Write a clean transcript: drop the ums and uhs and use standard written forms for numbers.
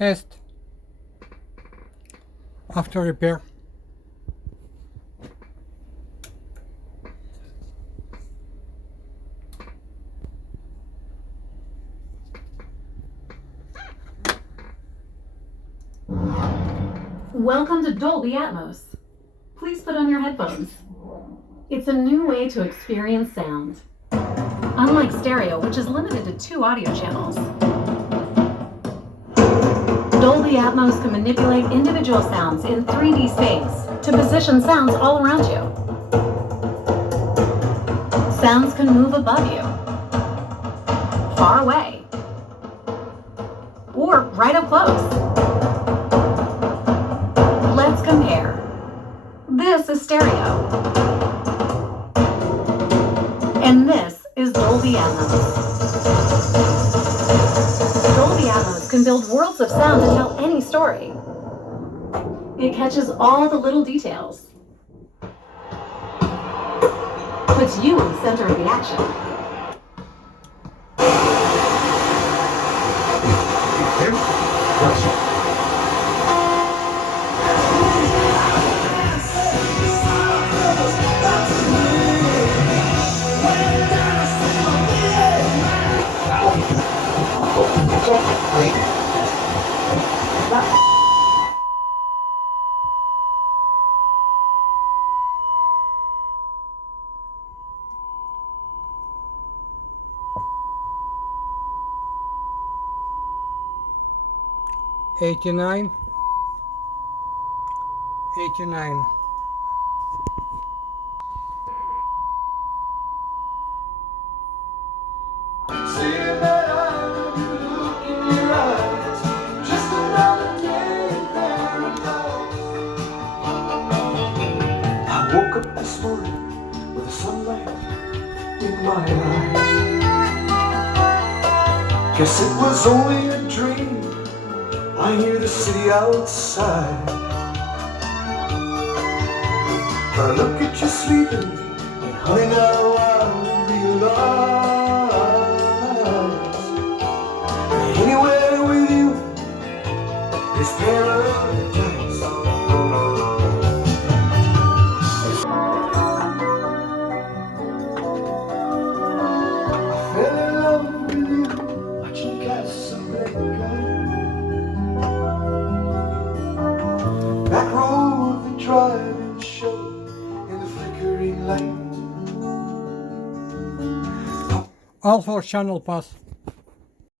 Test after repair. Welcome to Dolby Atmos. Please put on your headphones. It's a new way to experience sound. Unlike stereo, which is limited to 2 audio channels, Dolby Atmos can manipulate individual sounds in 3D space to position sounds all around you. Sounds can move above you, far away, or right up close. Let's compare. This is stereo. And this is Dolby Atmos. Dolby Atmos can build worlds of sound to tell any story. It catches all the little details. Puts you in the center of the action. $89. I woke up this morning with the sunlight in my eyes. Guess it was only a dream. I hear the city outside. But I look at you sleeping, and honey, now I realize anywhere with you is paradise. Fell in love with you, watching Casablanca. Back row of the drive-in show in the flickering light. All for channel pass.